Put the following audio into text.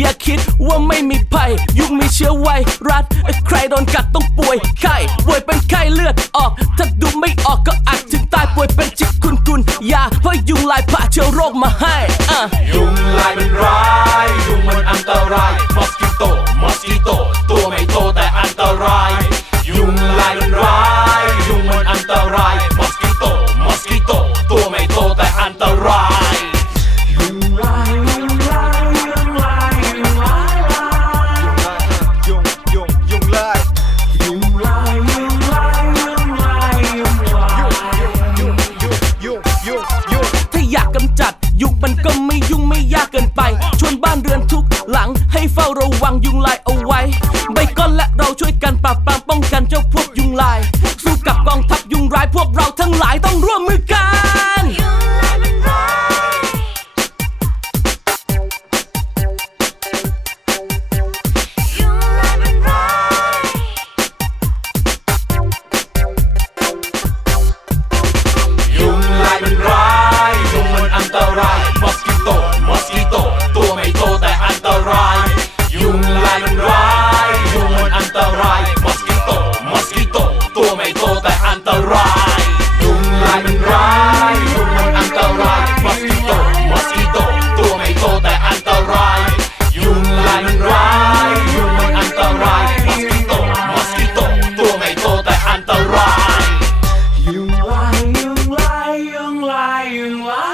อย่าคิดว่าไม่มีภัย ยุคมีเชื้อไวรัสใครโดนกัดต้องป่วยไข้ป่วยเป็นไข้เลือดออกถ้า photo hoàng dương lại why?